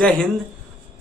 जय हिंद।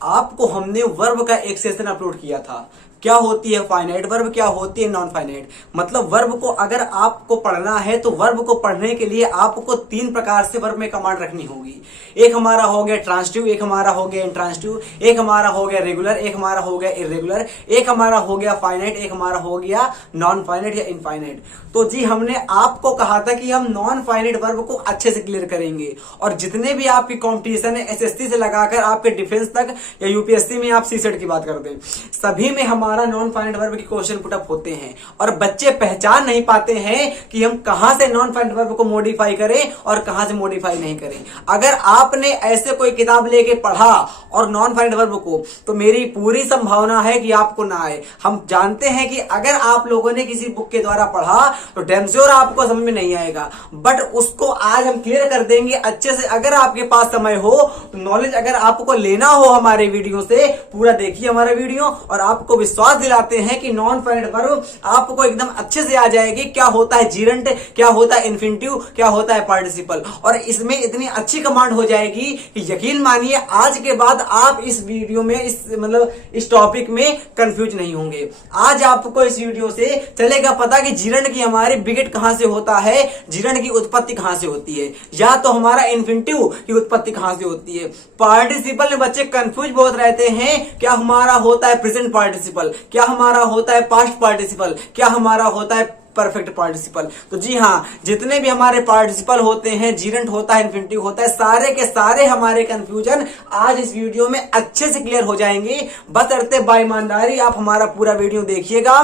आपको हमने वर्ब का एक सेशन अपलोड किया था, क्या होती है फाइनाइट वर्ब, क्या होती है नॉन फाइनाइट। मतलब वर्ब को अगर आपको पढ़ना है तो वर्ब को पढ़ने के लिए आपको 3 प्रकार से वर्ब में कमांड रखनी होगी। एक हमारा हो गया ट्रांसिटिव, एक हमारा हो गया इंट्रांसिटिव, एक हमारा हो गया रेगुलर, एक हमारा हो गया इर्रेगुलर, एक हमारा हो गया फाइनाइट, एक हमारा हो गया नॉन फाइनाइट या इनफाइनाइट। तो जी हमने आपको कहा था कि हम नॉन फाइनाइट वर्ब को अच्छे से क्लियर करेंगे और जितने भी आपकी कॉम्पिटिशन है एसएससी से लगाकर आपके डिफेंस तक या यूपीएससी में आप सीसेट की बात करते हैं, सभी में हमारा नॉन फाइनाइट वर्ब के क्वेश्चन पुटअप होते हैं और बच्चे पहचान नहीं पाते हैं कि हम कहां से नॉन फाइनाइट वर्ब को मॉडिफाई करें और कहां से मॉडिफाई नहीं करें। अगर आपने ऐसे कोई किताब लेके पढ़ा और नॉन फाइनाइट वर्ब को, तो मेरी पूरी संभावना है कि आपको ना आए। हम जानते हैं कि अगर आप लोगों ने किसी बुक के द्वारा पढ़ा तो डैम श्योर आपको समझ में नहीं आएगा, बट उसको आज हम क्लियर कर देंगे अच्छे से। अगर आपके पास समय हो, नॉलेज अगर आपको लेना हो हमारे वीडियो से, पूरा देखिए हमारा वीडियो और आपको विश्वास दिलाते हैं कि नॉन फाइनाइट वर्ब आपको एकदम अच्छे से आ जाएगी। क्या होता है जीरेंट, क्या होता है इन्फिनिटिव, क्या होता है पार्टिसिपल, और इसमें इतनी अच्छी कमांड हो जाएगी कि यकीन मानिए आज के बाद आप इस वीडियो में इस टॉपिक में कंफ्यूज नहीं होंगे। आज आपको इस वीडियो से चलेगा पता कि जीरेंट की हमारे बिगेट कहां से होता है, जीरेंट की उत्पत्ति कहां से होती है, या तो हमारा इन्फिनिटिव की उत्पत्ति कहां से होती है। पार्टिसिपल में बच्चे कंफ्यूज बहुत रहते हैं, क्या हमारा होता है प्रेजेंट पार्टिसिपल, क्या हमारा होता है पास्ट पार्टिसिपल, क्या हमारा होता है परफेक्ट पार्टिसिपल। तो जी हाँ, जितने भी हमारे पार्टिसिपल होते हैं, जीरेंट होता है, इन्फिनिटिव होता है, सारे के सारे हमारे कंफ्यूजन आज इस वीडियो में अच्छे से क्लियर हो जाएंगे। बस अरते बाई ईमानदारी आप हमारा पूरा वीडियो देखिएगा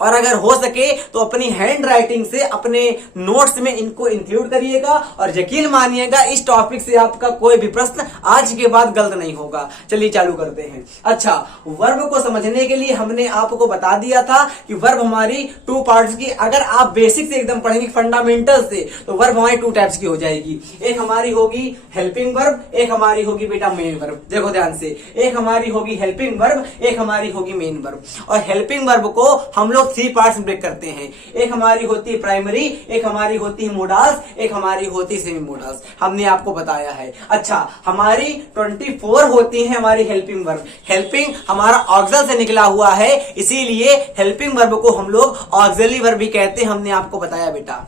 और अगर हो सके तो अपनी हैंड राइटिंग से अपने नोट्स में इनको इंक्लूड करिएगा और यकीन मानिएगा इस टॉपिक से आपका कोई भी प्रश्न आज के बाद गलत नहीं होगा। चलिए चालू करते हैं। अच्छा, वर्ब को समझने के लिए हमने आपको बता दिया था कि वर्ब हमारी 2 पार्ट्स की, अगर आप बेसिक से एकदम पढ़ेंगे फंडामेंटल से, तो वर्ब हमारी 2 टाइप्स की हो जाएगी। एक हमारी होगी हेल्पिंग वर्ब, एक हमारी होगी बेटा मेन वर्ब। देखो ध्यान से, एक हमारी होगी हेल्पिंग वर्ब, एक हमारी होगी मेन वर्ब। और हेल्पिंग वर्ब को हम लोग 3 पार्ट्स ब्रेक करते हैं। एक हमारी होती है प्राइमरी, एक हमारी होती है मोडाल्स, एक हमारी होती है सेमी मोडाल्स, हमने आपको बताया है। अच्छा, हमारी 24 होती है हमारी हेल्पिंग वर्ब। हेल्पिंग हमारा ऑक्सल से निकला हुआ है, इसीलिए हेल्पिंग वर्ब को हम लोग ऑक्सिलरी वर्ब भी कहते हैं, हमने आपको बताया बेटा।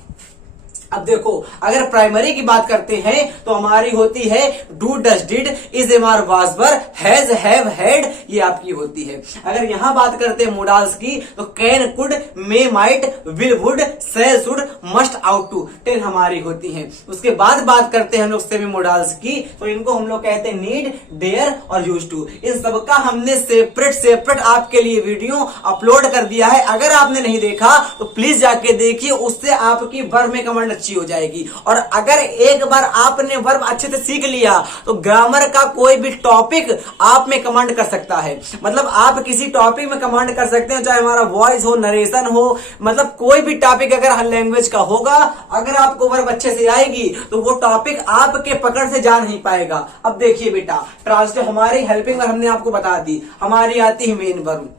अब देखो, अगर प्राइमरी की बात करते हैं तो हमारी होती है do, does, did, is, am, are, was, were, has, have, had, ये आपकी होती है। अगर यहां बात करते हैं मोडाल्स की तो can, could, may, might, will, would, shall, should, must, ought to, 10 हमारी होती हैं। उसके बाद बात करते हैं हम लोग सेमी मोडाल्स की, तो इनको हम लोग कहते हैं नीड, डेयर और यूज टू। इन सबका हमने सेपरेट आपके लिए वीडियो अपलोड कर दिया है। अगर आपने नहीं देखा तो प्लीज जाके देखिए, उससे आपकी वर्ब में कमांड अच्छी हो जाएगी। और अगर एक बार आपने वर्ब अच्छे से सीख लिया तो ग्रामर का कोई भी टॉपिक आप में कमांड कर सकता है। मतलब आप किसी टॉपिक में कमांड कर सकते हैं, चाहे हमारा वॉइस हो, नरेशन हो, मतलब कोई भी टॉपिक अगर हर लैंग्वेज का होगा, अगर आपको वर्ब अच्छे से आएगी तो वो टॉपिक आपके पकड़ से जा नहीं पाएगा। अब देखिए बेटा, ट्रांसलेट हमारी हेल्पिंग वर्ब हमने आपको बता दी, हमारी आती है मेन वर्ब।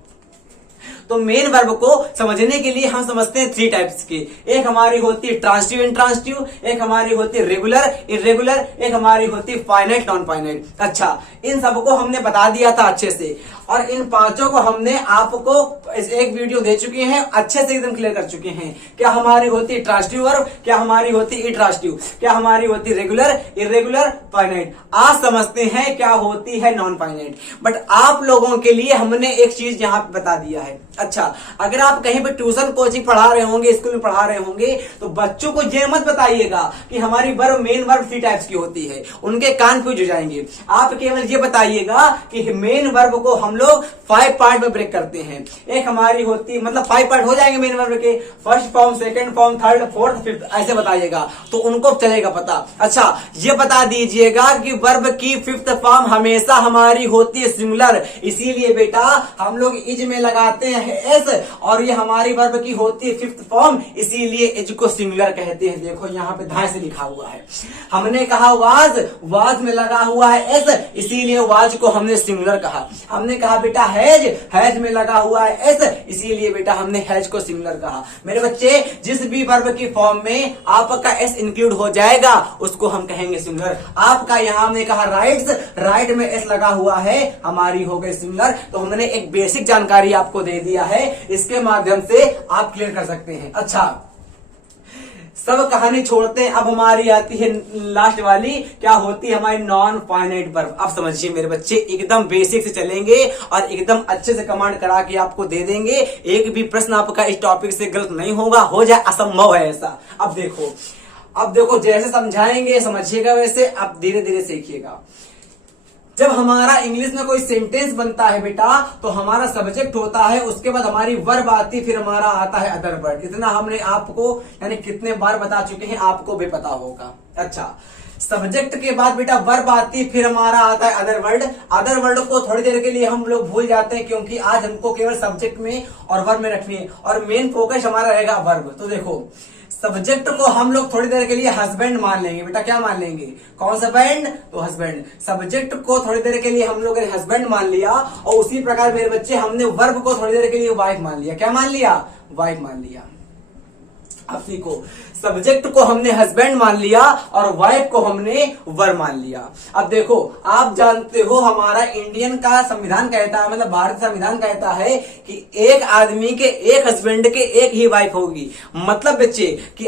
तो मेन वर्ब को समझने के लिए हम समझते हैं 3 टाइप्स की। एक हमारी होती है ट्रांसिटिव, इंट्रांसिटिव, एक हमारी होती है रेगुलर, इर्रेगुलर, एक हमारी होती है फाइनाइट, नॉन फाइनाइट। अच्छा, इन सबको हमने बता दिया था अच्छे से और इन 5 को हमने आपको एक वीडियो दे चुके हैं, अच्छे से एकदम क्लियर कर चुके हैं। क्या हमारी होती है ट्रांसिटिव वर्ब, क्या हमारी होती है इंट्रांसिटिव, क्या हमारी होती है रेगुलर, इर्रेगुलर, फाइनाइट। आज समझते हैं क्या होती है नॉन फाइनाइट। बट आप लोगों के लिए हमने एक चीज यहां पे बता दिया है। अच्छा, अगर आप कहीं पे ट्यूशन कोचिंग पढ़ा रहे होंगे, स्कूल में पढ़ा रहे होंगे, तो बच्चों को ये मत बताइएगा कि हमारी वर्ब मेन वर्ब 3 टाइप्स की होती है, उनके कान फ्यूज हो जाएंगे। आप केवल ये बताइएगा कि मेन वर्ब को हम लोग 5 पार्ट में ब्रेक करते हैं। एक हमारी होती है, मतलब 5 पार्ट हो जाएंगे मेन वर्ब के, first form, second form, third, fourth, fifth, ऐसे बताइएगा तो उनको चलेगा पता। अच्छा, ये बता दीजिएगा कि वर्ब की 5th फॉर्म हमेशा हमारी होती है सिंगुलर, इसीलिए बेटा हम लोग इज में लगाते हैं है एस, और ये हमारी वर्ब की होती है फिफ्थ फॉर्म, इसीलिए एज को सिंगुलर कहते हैं। देखो यहाँ पे धाए से लिखा हुआ है। हमने कहा वाज, वाज में लगा हुआ है एस, इसीलिए वाज को हमने सिंगुलर कहा। हमने कहा बेटा हैज, हैज में लगा हुआ है एस, इसीलिए बेटा हमने हैज को सिंगुलर कहा। मेरे बच्चे, जिस भी वर्ब की फॉर्म में आपका एस इंक्लूड हो जाएगा उसको हम कहेंगे सिंगुलर। आपका यहाँ हमने कहा राइट्स, राइट में एस लगा हुआ है, हमारी हो गई सिंगुलर। तो हमने एक बेसिक जानकारी आपको दे दिया है, इसके माध्यम से आप क्लियर कर सकते हैं। अच्छा, सब कहानी छोड़ते हैं, अब हमारी आती है लास्ट वाली, क्या होती है हमारी नॉन फाइनाइट वर्ब। अब समझिए मेरे बच्चे, एकदम बेसिक से चलेंगे और एकदम अच्छे से कमांड करा के आपको दे देंगे। एक भी प्रश्न आपका इस टॉपिक से गलत नहीं होगा, हो जाए असंभव है ऐसा। अब देखो जैसे समझाएंगे समझिएगा, वैसे आप धीरे धीरे सीखिएगा। जब हमारा इंग्लिश में कोई सेंटेंस बनता है बेटा, तो हमारा सब्जेक्ट होता है, उसके बाद हमारी वर्ब आती, फिर हमारा आता है अदर वर्ड। इतना हमने आपको यानी कितने बार बता चुके हैं, आपको भी पता होगा। अच्छा, सब्जेक्ट के बाद बेटा वर्ब आती, फिर हमारा आता है अदर वर्ड। अदर वर्ड को थोड़ी देर के लिए हम लोग भूल जाते हैं, क्योंकि आज हमको केवल सब्जेक्ट में और वर्ब में रखनी है, और मेन फोकस हमारा रहेगा वर्ब। तो देखो, सब्जेक्ट को हम लोग थोड़ी देर के लिए हस्बैंड मान लेंगे। बेटा क्या मान लेंगे? कौन सा बैंड? तो हस्बैंड। सब्जेक्ट को थोड़ी देर के लिए हम लोग ने हस्बैंड मान लिया, और उसी प्रकार मेरे बच्चे हमने वर्ब को थोड़ी देर के लिए वाइफ मान लिया। क्या मान लिया? वाइफ मान लिया। अब सीखो, सब्जेक्ट को हमने हस्बैंड मान लिया और वाइफ को हमने वर्ब मान लिया। अब देखो, आप जानते हो हमारा इंडियन का संविधान कहता है, मतलब भारतीय संविधान कहता है कि एक आदमी के एक हस्बैंड के एक ही वाइफ होगी। मतलब बच्चे कि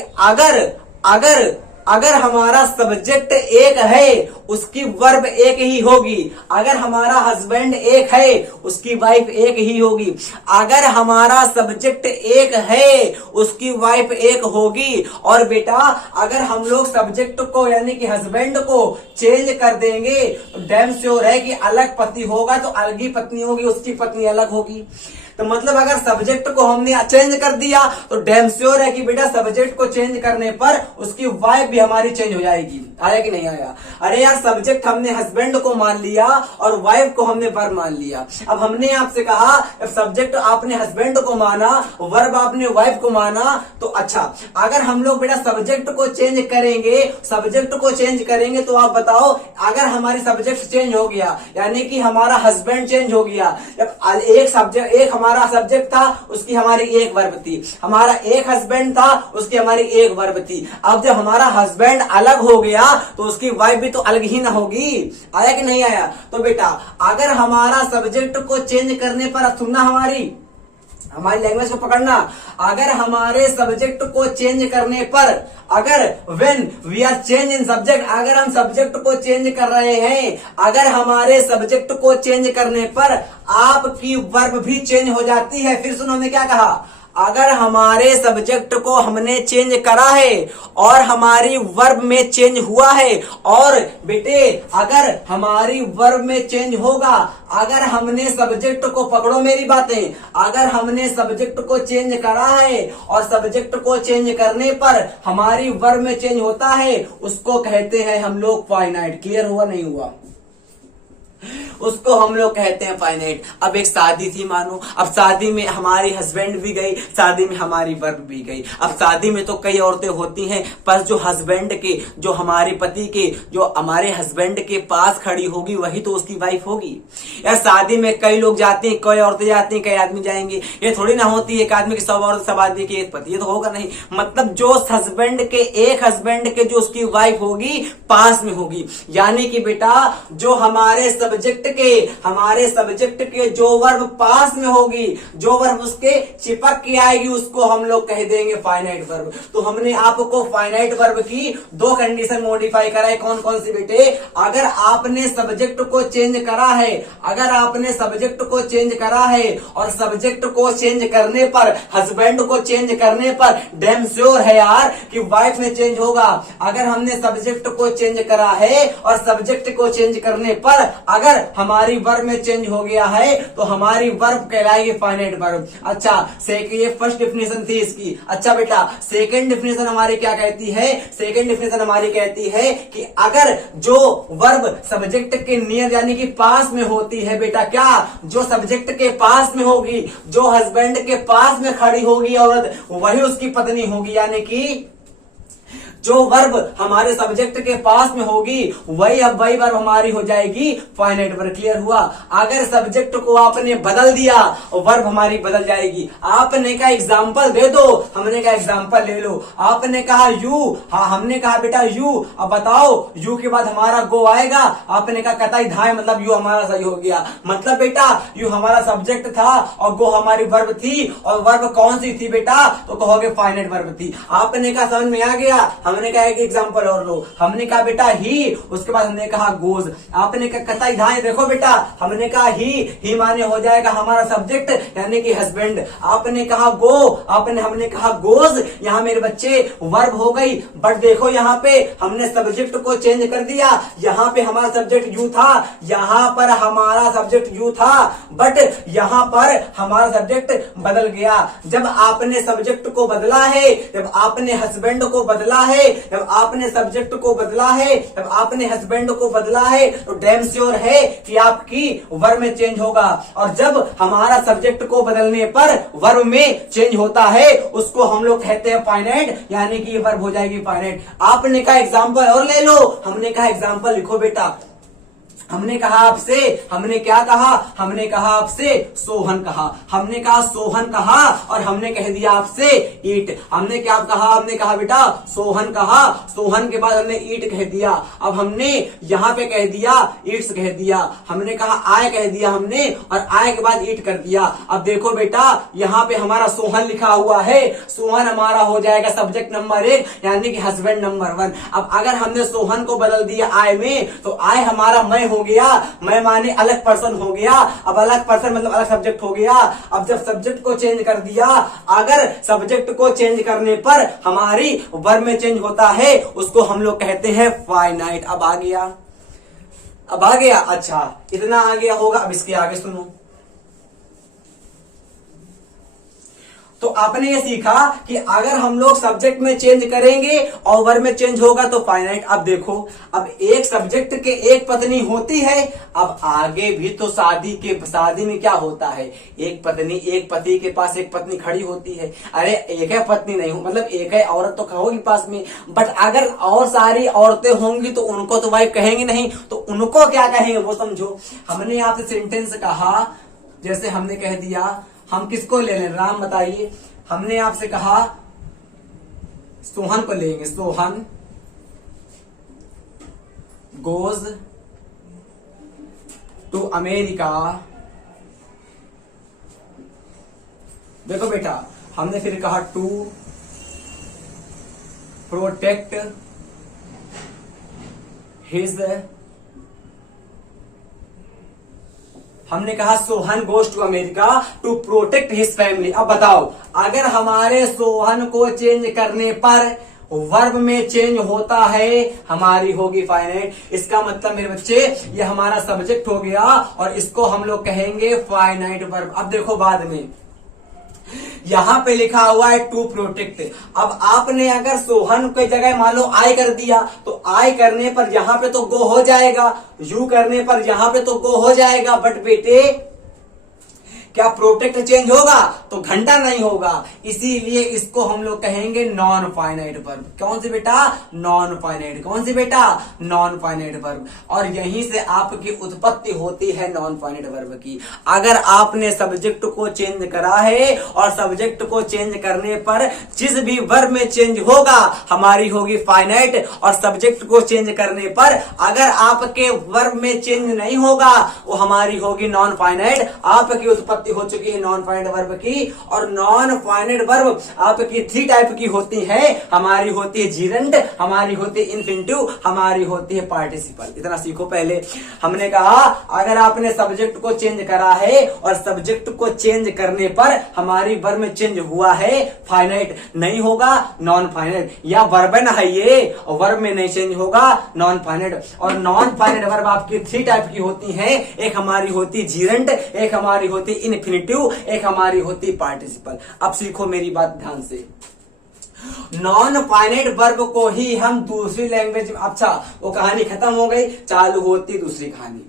अगर हमारा सब्जेक्ट एक है उसकी वर्ब एक ही होगी। अगर हमारा हस्बैंड एक है उसकी वाइफ एक ही होगी। अगर हमारा सब्जेक्ट एक है उसकी वाइफ एक होगी। और बेटा अगर हम लोग सब्जेक्ट को यानी कि हस्बैंड को चेंज कर देंगे तो डैम श्योर है कि अलग पति होगा तो अलग ही पत्नी होगी, उसकी पत्नी अलग होगी। तो मतलब अगर सब्जेक्ट को हमने चेंज कर दिया तो डैम श्योर है कि बेटा सब्जेक्ट को चेंज करने पर उसकी वाइफ भी हमारी चेंज हो जाएगी। आया कि नहीं आया? अरे यार, सब्जेक्ट हमने हस्बैंड को मान लिया और वाइफ को हमने वर्ब मान लिया। अब हमने आपसे कहा सब्जेक्ट आपने हस्बैंड को माना, वर्ब आपने वाइफ को माना, तो अच्छा अगर हम लोग बेटा सब्जेक्ट को चेंज करेंगे तो आप बताओ, अगर हमारी सब्जेक्ट चेंज हो गया यानी कि हमारा हस्बैंड चेंज हो गया। जब एक हमारा सब्जेक्ट था उसकी हमारी एक वर्ब थी, हमारा एक हस्बैंड था उसकी हमारी एक वर्ब थी। अब जब हमारा हस्बैंड अलग हो गया तो उसकी वाइफ भी तो अलग ही ना होगी। आया कि नहीं आया? तो बेटा अगर हमारा सब्जेक्ट को चेंज करने पर, सुनना हमारी लैंग्वेज को पकड़ना, अगर हमारे सब्जेक्ट को चेंज करने पर, अगर when we are change in subject, अगर हम सब्जेक्ट को चेंज कर रहे हैं, अगर हमारे सब्जेक्ट को चेंज करने पर आपकी वर्ब भी चेंज हो जाती है। फिर सुनो, हमने क्या कहा? अगर हमारे सब्जेक्ट को हमने चेंज करा है और हमारी वर्ब में चेंज हुआ है, और बेटे अगर हमारी वर्ब में चेंज होगा, अगर हमने सब्जेक्ट को, पकड़ो मेरी बातें, अगर हमने सब्जेक्ट को चेंज करा है और सब्जेक्ट को चेंज करने पर हमारी वर्ब में चेंज होता है, उसको कहते हैं हम लोग फाइनाइट। क्लियर हुआ नहीं हुआ? उसको हम लोग कहते हैं फाइनाइट। अब एक शादी थी मानो, अब शादी में हमारी हस्बैंड भी गई, शादी में हमारी वर्ब भी गई। अब शादी में तो कई औरतें होती हैं, पर जो हस्बैंड के, जो हमारे पति के, जो हमारे हस्बैंड के पास खड़ी होगी वही तो उसकी वाइफ होगी। यार शादी में कई लोग जाते हैं, कई औरतें जाती हैं, कई आदमी जाएंगे। ये थोड़ी ना होती है एक आदमी की सब औरत, सब आदमी की एक पति, ये तो होगा नहीं। मतलब जो हस्बैंड के, एक हस्बैंड के जो उसकी वाइफ होगी पास में होगी। यानी कि बेटा जो हमारे सब्जेक्ट के जो वर्ब पास में होगी, जो वर्ब उसके चिपक के आएगी, उसको हम लोग कह देंगे फाइनाइट वर्ब। तो हमने आपको फाइनाइट वर्ब की दो कंडीशन मॉडिफाई करा है। कौन कौन सी बेटे? अगर आपने सब्जेक्ट को चेंज करा है, अगर आपने सब्जेक्ट को चेंज करा है और सब्जेक्ट को चेंज करने पर, हस्बैंड को चेंज करने पर डैम श्योर है यार कि वाइफ में चेंज होगा। अगर हमने सब्जेक्ट को चेंज करा है और सब्जेक्ट को चेंज करने पर अगर हमारी वर्ब में चेंज हो गया है तो हमारी वर्ब कहलाएगी फाइनाइट वर्ब। अच्छा, ये फर्स्ट डिफिनेशन थी इसकी। अच्छा बेटा, सेकंड डिफिनेशन हमारी क्या कहती है? सेकंड डिफिनेशन हमारी कहती है कि अगर जो वर्ब सब्जेक्ट के नियर यानी कि पास में होती है बेटा, क्या जो सब्जेक्ट के पास में होगी, जो हस्बैंड के पास में खड़ी होगी औरत, वही उसकी पत्नी होगी। यानी कि जो वर्ब हमारे सब्जेक्ट के पास में होगी वही वर्ब हमारी हो जाएगी फाइनाइट वर्ब। क्लियर हुआ? अगर सब्जेक्ट को आपने बदल दिया वर्ब हमारी बदल जाएगी। आपने कहा एग्जाम्पल दे दो, हमने कहा एग्जाम्पल ले लो। आपने कहा यू, हाँ हमने कहा बेटा यू, अब बताओ यू के बाद हमारा गो आएगा। आपने कहा कतई धाए, मतलब यू हमारा सही हो गया। मतलब बेटा यू हमारा सब्जेक्ट था और गो हमारी वर्ब थी, और वर्ब कौन सी थी बेटा? तो कहोगे फाइनाइट वर्ब थी। आपने कहा समझ में आ गया? हमने कहा एक एग्जांपल और लो। हमने कहा बेटा ही, उसके बाद हमने कहा गोज। आपने कहा कतई धाए, देखो बेटा हमने कहा ही माने हो जाएगा हमारा सब्जेक्ट यानी कि हस्बैंड। आपने कहा गो, हमने कहा गोज, यहाँ मेरे बच्चे वर्ब हो गई। बट देखो यहाँ पे हमने सब्जेक्ट को चेंज कर दिया। यहाँ पे हमारा सब्जेक्ट यू था, यहाँ पर हमारा सब्जेक्ट यू था, बट यहाँ पर हमारा सब्जेक्ट बदल गया। जब आपने सब्जेक्ट को बदला है, जब आपने हस्बैंड को बदला है, जब आपने सब्जेक्ट को बदला है, जब आपने हस्बैंड को बदला है, तो डैम श्योर है कि आपकी वर्ब में चेंज होगा। और जब हमारा सब्जेक्ट को बदलने पर वर्ब में चेंज होता है उसको हम लोग कहते हैं फाइनाइट, यानी कि ये वर्ब हो जाएगी फाइनाइट। आपने कहा एग्जांपल और ले लो। हमने कहा एग्जांपल लिखो बेटा। हमने कहा आपसे, हमने क्या कहा? हमने कहा आपसे सोहन कहा, हमने कहा सोहन कहा, और हमने कह दिया आपसे ईट। हमने क्या कहा? हमने कहा बेटा सोहन कहा, सोहन के बाद हमने ईट कह दिया। अब हमने यहाँ पे कह दिया ईट्स कह दिया। हमने कहा आय कह दिया हमने, और आय के बाद ईट कर दिया। अब देखो बेटा यहाँ पे हमारा सोहन लिखा हुआ है, सोहन हमारा हो जाएगा सब्जेक्ट नंबर 1 यानी कि हस्बैंड नंबर 1। अब अगर हमने सोहन को बदल दिया आय में, तो आय हमारा मैं हो गया, मैं माने अलग पर्सन हो गया। अब अलग पर्सन मतलब अलग सब्जेक्ट हो गया। अब जब सब्जेक्ट को चेंज कर दिया, अगर सब्जेक्ट को चेंज करने पर हमारी वर्ब में चेंज होता है उसको हम लोग कहते हैं फाइनाइट। अब आ गया, अब आ गया। अच्छा इतना आ गया होगा। अब इसके आगे सुनो। तो आपने ये सीखा कि अगर हम लोग सब्जेक्ट में चेंज करेंगे और वर्ब में चेंज होगा तो फाइनाइट। अब देखो, अब एक सब्जेक्ट के एक पत्नी होती है। अब आगे भी तो शादी में क्या होता है? एक पत्नी, एक पति के पास एक पत्नी खड़ी होती है। अरे एक है पत्नी नहीं हो, मतलब एक है औरत तो होगी पास में, बट अगर और सारी औरतें होंगी तो उनको तो वाइफ कहेंगे नहीं, तो उनको क्या कहेंगे वो समझो। हमने आपसे सेंटेंस कहा, जैसे हमने कह दिया, हम किसको ले लें? राम बताइए। हमने आपसे कहा सोहन को लेंगे, सोहन गोज टू अमेरिका। देखो बेटा हमने फिर कहा टू प्रोटेक्ट हिज, हमने कहा Sohan goes to America to protect his family. अब बताओ, अगर हमारे सोहन को चेंज करने पर वर्ब में चेंज होता है हमारी होगी फाइनाइट। इसका मतलब मेरे बच्चे ये हमारा सब्जेक्ट हो गया और इसको हम लोग कहेंगे फाइनाइट वर्ब। अब देखो बाद में यहां पे लिखा हुआ है टू प्रोटेक्ट। अब आपने अगर सोहन की जगह मान लो आई कर दिया, तो आई करने पर यहां पे तो गो हो जाएगा, यू करने पर यहां पे तो गो हो जाएगा, बट बेटे क्या प्रोटेक्ट चेंज होगा? तो घंटा नहीं होगा। इसीलिए इसको हम लोग कहेंगे नॉन फाइनाइट वर्ब। कौन सी बेटा? Non finite. कौन सी बेटा? Non finite verb. और यहीं से आपकी उत्पत्ति होती है नॉन फाइनाइट वर्ब की। अगर आपने सब्जेक्ट को चेंज करा है और सब्जेक्ट को चेंज करने पर जिस भी वर्ब में चेंज होगा हमारी होगी फाइनाइट, और सब्जेक्ट को चेंज करने पर अगर आपके वर्ब में चेंज नहीं होगा वो हमारी होगी नॉन फाइनाइट। आपकी उत्पत्ति समाप्ति हो चुकी है नॉन फाइनाइट वर्ब की। और नॉन फाइनाइट वर्ब आपकी 3 टाइप की होती है। हमारी होती है जीरंड, हमारी होती है इन्फिनिटिव, हमारी होती है पार्टिसिपल। इतना सीखो पहले। हमने कहा अगर आपने सब्जेक्ट को चेंज करा है और सब्जेक्ट को चेंज करने पर हमारी वर्ब में चेंज हुआ है, फाइनाइट नहीं होगा नॉन फाइनाइट, या वर्ब है ये और वर्ब में नहीं चेंज होगा नॉन फाइनाइट। और नॉन फाइनाइट वर्ब आपकी 3 टाइप की होती है। एक हमारी होती जीरंड, एक हमारी होती इन्फिनिटिव, एक हमारी होती पार्टिसिपल। अब सीखो मेरी बात ध्यान से। नॉन फाइनाइट वर्ब को ही हम दूसरी लैंग्वेज में, अच्छा वो कहानी खत्म हो गई, चालू होती दूसरी कहानी।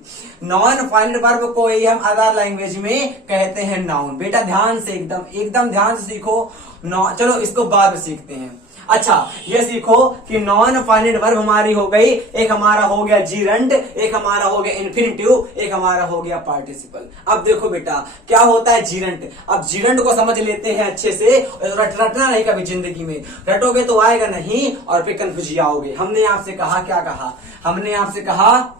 नॉन फाइनाइट वर्ब को ही हम अदर लैंग्वेज में कहते हैं नाउन। बेटा ध्यान से एकदम ध्यान से सीखो। चलो इसको बाद में सीखते हैं। अच्छा ये सीखो कि नॉन फाइनाइट वर्ब हमारी हो गई, एक हमारा हो गया जीरंड, एक हमारा हो गया इन्फिनिटिव, एक हमारा हो गया पार्टिसिपल। अब देखो बेटा क्या होता है जीरंड। अब जीरंड को समझ लेते हैं अच्छे से। रटना नहीं कभी जिंदगी में, रटोगे तो आएगा नहीं और फिर कंफ्यूज आओगे। हमने आपसे कहा, क्या कहा हमने आपसे कहा,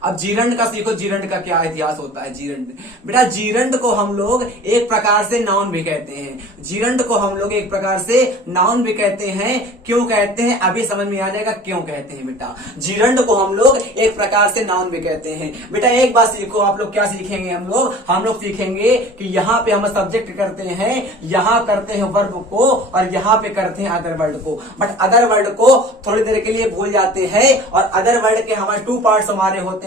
अब जीरंड का सीखो, जीरंड का क्या इतिहास होता है। जीरंड बेटा, जीरंड को हम लोग एक प्रकार से नाउन भी कहते हैं। जीरंड को हम लोग एक प्रकार से नाउन भी कहते हैं। क्यों कहते हैं अभी समझ में आ जाएगा क्यों कहते हैं। बेटा जीरंड को हम लोग एक प्रकार से नाउन भी कहते हैं। बेटा एक बात सीखो, आप लोग क्या सीखेंगे, हम लोग सीखेंगे कि यहाँ पे हम सब्जेक्ट करते हैं, यहाँ करते हैं वर्ब को और यहाँ पे करते हैं अदर वर्ड को। बट अदर वर्ड को थोड़ी देर के लिए भूल जाते हैं। और अदर वर्ड के हमारे 2 पार्ट्स हमारे होते हैं।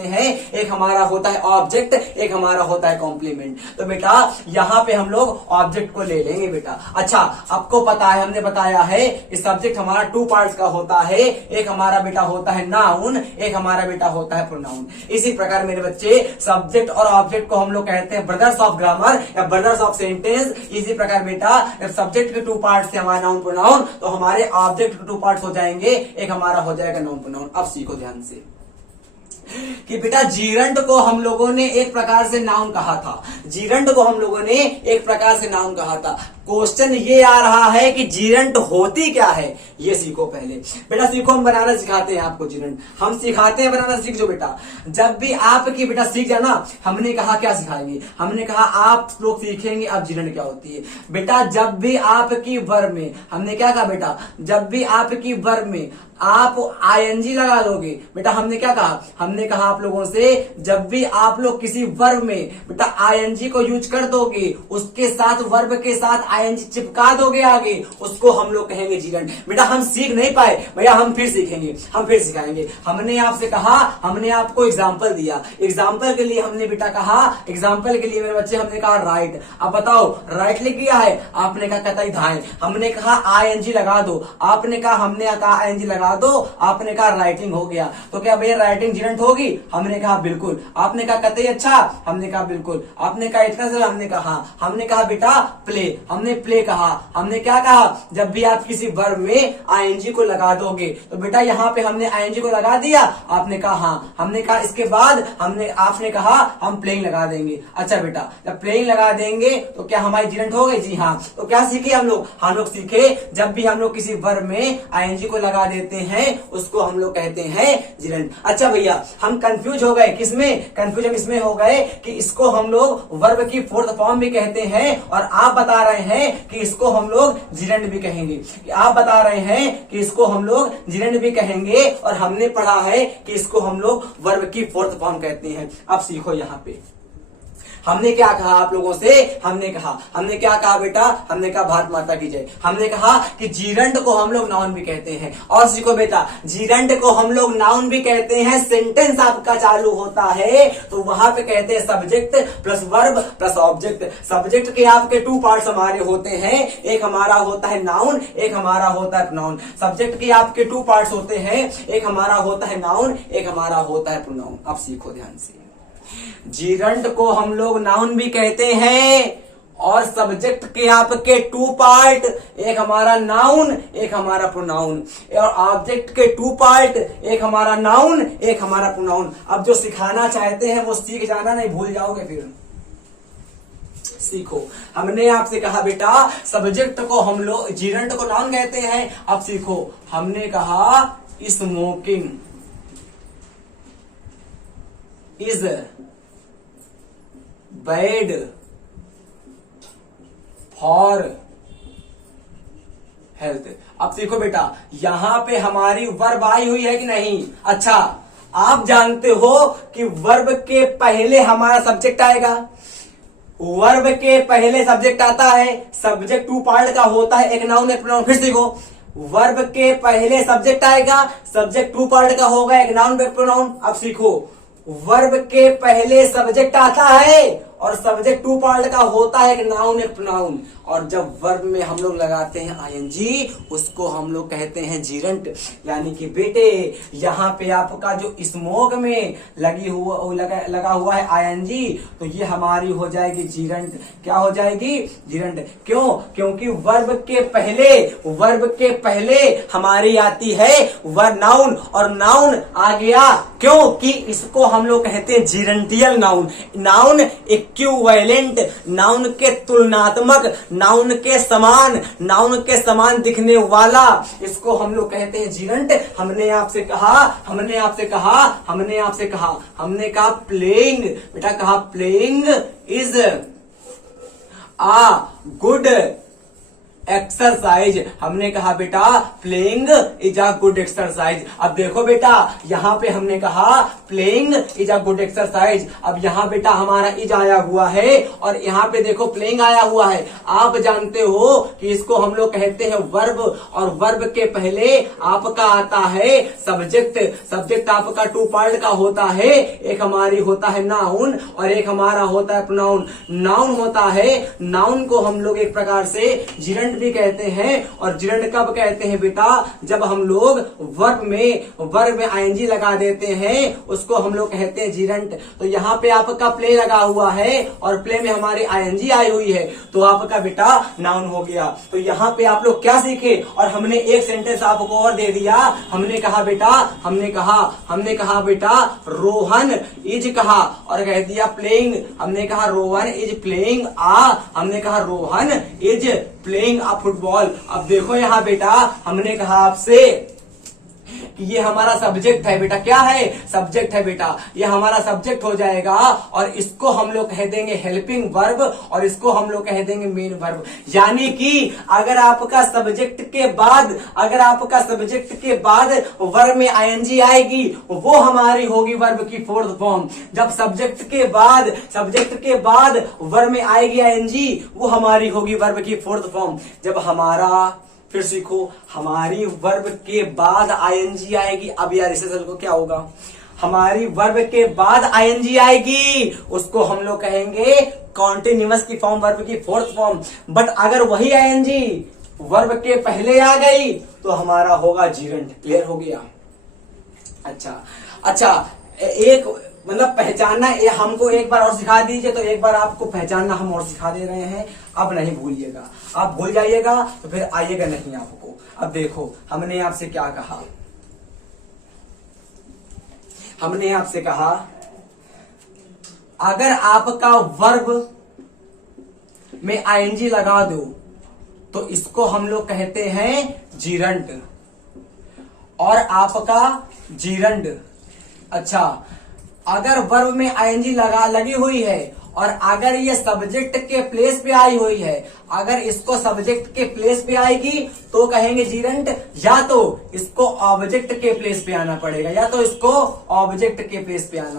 एक हमारा होता है ऑब्जेक्ट, एक हमारा होता है कॉम्प्लीमेंट। तो बेटा यहाँ पे हम लोग ऑब्जेक्ट को ले लेंगे। बेटा अच्छा आपको पता है, हमने बताया है कि सब्जेक्ट हमारा 2 पार्ट्स का होता है। एक हमारा बेटा होता है नाउन, एक हमारा बेटा होता है प्रोनाउन। इसी प्रकार मेरे बच्चे सब्जेक्ट और ऑब्जेक्ट को हम लोग कहते हैं ब्रदर्स ऑफ ग्रामर या ब्रदर्स ऑफ सेंटेंस। इसी प्रकार बेटा जब सब्जेक्ट के 2 पार्ट्स से हमारा नाउन प्रोनाउन, तो हमारे ऑब्जेक्ट के 2 पार्ट्स हो जाएंगे, एक हमारा हो जाएगा नाउन प्रोनाउन। अब सीखो ध्यान से कि बेटा जीरंड को हम लोगों ने एक प्रकार से नाउन कहा था। जीरंड को हम लोगों ने एक प्रकार से नाउन कहा था। क्वेश्चन ये आ रहा है कि जीरंड होती क्या है, ये सीखो पहले। बेटा सीखो, हम बनाना सिखाते हैं आपको जीरंड, हम सिखाते हैं बनाना। सीख जो बेटा, जब भी आपकी बेटा सीख जाना, हमने कहा क्या सिखाएंगे, हमने कहा आप लोग सीखेंगे अब जीरंड क्या होती है। बेटा जब भी आपकी वर्ब में, हमने क्या कहा बेटा, जब भी आपकी वर्ब में आप आईएनजी लगा दोगे, बेटा हमने क्या कहा, हमने कहा आप लोगों से जब भी आप लोग किसी वर्ब में बेटा आईएनजी को यूज कर दोगे, उसके साथ वर्ब के साथ आईएनजी चिपका दोगे आगे, उसको हम लोग कहेंगे जीरंड। बेटा हम सीख नहीं पाए भैया, हम फिर सीखेंगे, हम फिर सिखाएंगे। हमने आपसे कहा, हमने आपको एग्जाम्पल दिया, एग्जाम्पल के लिए हमने बेटा कहा, एग्जाम्पल के लिए मेरे बच्चे हमने कहा राइट। अब बताओ राइट लिख दिया है, आपने कहा कतई धाएं। हमने कहा आईएनजी लगा दो, आपने कहा, हमने कहा आईएनजी लगा दो, आपने कहा राइटिंग हो गया। तो क्या भैया राइटिंग जीरंड होगी, हमने कहा बिल्कुल। आपने कहा कतई अच्छा, हमने कहा बिल्कुल। आपने कहा इतना सरल, हमने कहा बेटा प्ले, हमने प्ले कहा। हमने क्या कहा, जब भी आप किसी वर्ब में आईएनजी को लगा दोगे, तो बेटा यहाँ पे हमने आईएनजी को लगा दिया, आपने कहा हाँ। हमने कहा इसके बाद आपने कहा हम प्लेइंग लगा देंगे। अच्छा बेटा जब प्लेइंग लगा देंगे तो क्या हमारी जीरंड हो गई, जी हाँ। तो क्या सीखे हम लोग सीखे जब भी हम लोग किसी वर्ब में आईएनजी को लगा देते हैं उसको हम लोग कहते हैं जीरंड। अच्छा भैया हम कंफ्यूज हो गए, किसमें कंफ्यूज हम इसमें हो गए कि इसको हम लोग वर्ब की 4th फॉर्म भी कहते हैं, और आप बता रहे हैं कि इसको हम लोग जीरंड भी कहेंगे। आप बता रहे हैं कि इसको हम लोग जीरंड भी कहेंगे, और हमने पढ़ा है कि इसको हम लोग वर्ब की 4th फॉर्म कहते हैं। अब सीखो यहाँ पे हमने क्या कहा आप लोगों से, हमने क्या कहा बेटा, हमने कहा भारत माता की जय। हमने कहा कि जीरंड को हम लोग नाउन भी कहते हैं। और सीखो बेटा जीरंड को हम लोग नाउन भी कहते हैं, सेंटेंस आपका चालू होता है तो वहां पे कहते हैं subject plus verb plus object. Subject के आपके 2 पार्ट्स हमारे होते हैं, एक हमारा होता है नाउन, एक हमारा होता है प्रोनाउन। सब्जेक्ट के आपके 2 पार्ट्स होते हैं, एक हमारा होता है नाउन, एक हमारा होता है प्रोनाउन। अब सीखो ध्यान से, जीरंड को हम लोग नाउन भी कहते हैं, और सब्जेक्ट के आपके 2 पार्ट, एक हमारा नाउन, एक हमारा प्रोनाउन, और ऑब्जेक्ट के 2 पार्ट, एक हमारा नाउन, एक हमारा प्रोनाउन। अब जो सिखाना चाहते हैं वो सीख जाना, नहीं भूल जाओगे फिर। सीखो, हमने आपसे कहा बेटा सब्जेक्ट को हम लोग जीरंड को नाउन कहते हैं। अब सीखो, हमने कहा smoking is bad for health. अब देखो बेटा, यहां पे हमारी वर्ब आई हुई है कि नहीं? अच्छा, आप जानते हो कि वर्ब के पहले हमारा सब्जेक्ट आएगा। वर्ब के पहले सब्जेक्ट आता है, सब्जेक्ट टू पार्ट का होता है, एक नाउन एक प्रोनाउन। फिर देखो, वर्ब के पहले सब्जेक्ट आएगा, सब्जेक्ट टू पार्ट का होगा, एक नाउन एक प्रोनाउन। अब सीखो, वर्ब के पहले सब्जेक्ट आता है और सब्जेक्ट टू पार्ट का होता है, एक नाउन एक प्रोनाउन। और जब वर्ब में हम लोग लगाते हैं आईएनजी, उसको हम लोग कहते हैं जीरंट। यानी कि बेटे, यहाँ पे आपका जो स्मोक में लगा हुआ है आईएनजी, तो ये हमारी हो जाएगी जीरंट। क्या हो जाएगी? जीरंट। क्यों? क्योंकि वर्ब के पहले हमारी आती है वर्ब नाउन, और नाउन आ गया क्योंकि इसको हम लोग कहते हैं जीरंटियल नाउन। नाउन इक्विवेलेंट, नाउन के तुलनात्मक, नाउन के समान दिखने वाला, इसको हम लोग कहते हैं जीरंट। हमने कहा प्लेइंग, बेटा कहा playing is a good exercise. हमने कहा बेटा playing is a good exercise. अब देखो बेटा, यहां पे हमने कहा playing is a good exercise. अब यहां बेटा हमारा इज आया हुआ है और यहां पे देखो प्लेइंग आया हुआ है। आप जानते हो कि इसको हम लोग कहते हैं वर्ब, और वर्ब के पहले आपका आता है सब्जेक्ट। सब्जेक्ट आपका टू पार्ट का होता है, एक हमारी होता है नाउन और एक हमारा होता है प्रोनाउन। नाउन होता है, नाउन को हम लोग एक प्रकार से जीरंट भी कहते हैं। और जीरंट कब कहते हैं बेटा? जब हम लोग वर्ब में आईएनजी लगा देते हैं, उसको हम लोग कहते हैं जीरंट। तो यहाँ पे आपका प्ले लगा हुआ है और प्ले में हमारी आईएनजी आई हुई है, तो आपका बेटा नाउन हो गया। तो यहाँ पे आप लोग क्या सीखे? और हमने एक सेंटेंस आपको और दे दिया। हमने कहा बेटा रोहन इज कहा और कह दिया प्लेइंग। हमने कहा रोहन इज प्लेइंग हमने कहा Rohan is playing a football. अब देखो यहाँ बेटा, हमने कहा आपसे कि ये हमारा सब्जेक्ट है बेटा। क्या है? सब्जेक्ट है बेटा। ये हमारा सब्जेक्ट हो जाएगा और इसको हम लोग कह देंगे हेल्पिंग वर्ब और इसको हम लोग कह देंगे मेन वर्ब। यानी कि अगर आपका सब्जेक्ट के बाद वर्ब में आईएनजी आएगी, वो हमारी होगी वर्ब की फोर्थ फॉर्म। जब सब्जेक्ट के बाद वर्ब में आएगी आईएनजी, वो हमारी होगी वर्ब की फोर्थ फॉर्म। जब फिर सीखो, हमारी वर्ब के बाद आईएनजी आएगी। अब यार इससे को क्या होगा? हमारी वर्ब के बाद आईएनजी आएगी, उसको हम लोग कहेंगे कॉन्टिन्यूअस की फॉर्म, वर्ब की फोर्थ फॉर्म। बट अगर वही आईएनजी वर्ब के पहले आ गई तो हमारा होगा जीरंट। क्लियर हो गया? अच्छा, एक मतलब पहचानना, ये हमको एक बार और सिखा दीजिए। तो एक बार आपको पहचानना हम और सिखा दे रहे हैं, अब नहीं भूलिएगा। आप भूल जाइएगा तो फिर आइएगा नहीं आपको। अब देखो, हमने आपसे क्या कहा? हमने आपसे कहा अगर आपका वर्ब में आईएनजी लगा दो तो इसको हम लोग कहते हैं जीरंट, और आपका जीरंट। अच्छा, अगर वर्ब में आईएनजी लगी हुई है और अगर ये सब्जेक्ट के प्लेस पे आई हुई है, अगर इसको सब्जेक्ट के प्लेस पे आएगी तो कहेंगे जीरंट, या तो इसको ऑब्जेक्ट के प्लेस पे आना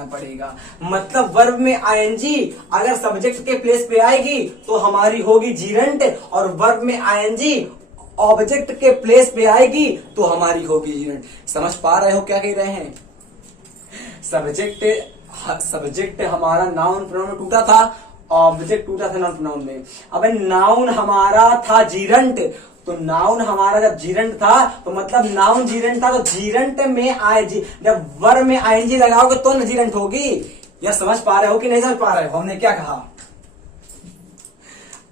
पड़ेगा। मतलब वर्ब में आईएनजी अगर सब्जेक्ट के प्लेस पे आएगी तो हमारी होगी जीरंट, और वर्ब में आईएनजी ऑब्जेक्ट के प्लेस पे आएगी तो हमारी होगी जीरंट। समझ पा रहे हो क्या कह रहे हैं? सब्जेक्ट हमारा नाउन प्रोनाउन में टूटा था, ऑब्जेक्ट टूटा था नाउन प्रोनाउन में। अब नाउन हमारा था जीरंट, तो नाउन हमारा जब जीरंट था तो मतलब नाउन जीरंट था, तो जीरंट में जब वर्ब में आईएनजी लगाओगे तो न जीरंट होगी। यह समझ पा रहे हो कि नहीं समझ पा रहे हो? हमने क्या कहा?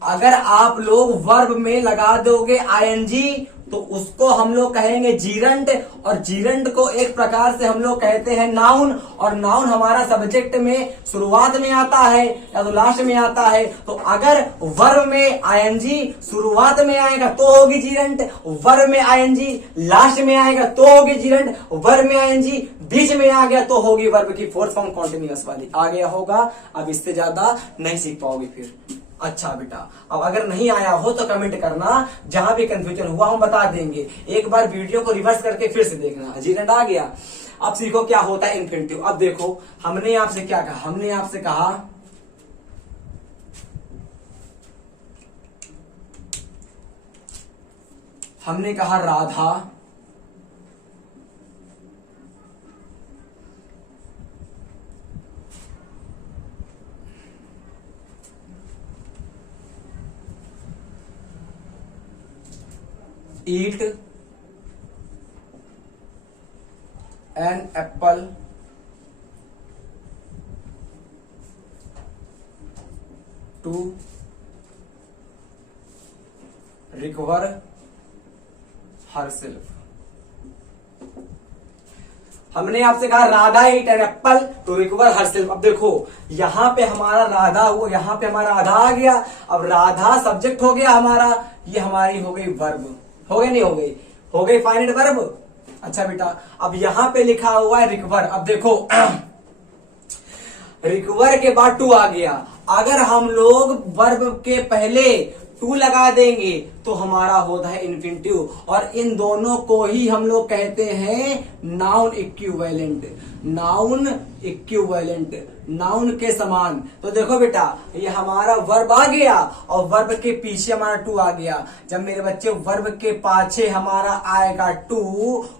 अगर आप लोग वर्ब में लगा दोगे आईएनजी तो उसको हम लोग कहेंगे जीरंट, और जीरंट को एक प्रकार से हम लोग कहते हैं नाउन, और नाउन हमारा सब्जेक्ट में शुरुआत में आता है या तो लास्ट में आता है। तो अगर वर्ब में आईएनजी शुरुआत में आएगा तो होगी जीरंट, वर्ब में आईएनजी लास्ट में आएगा तो होगी जीरंट, वर्ब में आईएनजी बीच में आ गया तो होगी वर्ब की फोर्थ फॉर्म कॉन्टिन्यूअस वाली। आ गया होगा? अब इससे ज्यादा नहीं सीख पाओगे फिर। अच्छा बेटा, अब अगर नहीं आया हो तो कमेंट करना, जहां भी कंफ्यूजन हुआ हम बता देंगे। एक बार वीडियो को रिवर्स करके फिर से देखना। जीरेंट आ गया। अब सीखो क्या होता है इन्फिनिटिव। अब देखो हमने आपसे क्या कहा, हमने आपसे कहा Radha eat an apple to recover herself। हमने आपसे कहा Radha eat an apple to recover herself. अब देखो यहां पे हमारा राधा हुआ, यहां पे हमारा राधा आ गया। अब राधा सब्जेक्ट हो गया हमारा, ये हमारी हो गई वर्ब, हो गई नहीं हो गई, हो गई फाइनाइट वर्ब। अच्छा बेटा, अब यहां पे लिखा हुआ है रिकवर। अब देखो रिकवर के बाद टू आ गया। अगर हम लोग वर्ब के पहले टू लगा देंगे तो हमारा होता है इन्फिनिटिव, और इन दोनों को ही हम लोग कहते हैं noun equivalent. Noun equivalent, noun के समान। तो देखो बेटा ये हमारा वर्ब आ गया और वर्ब के पीछे हमारा टू आ गया। जब मेरे बच्चे वर्ब के पाछे हमारा आएगा टू,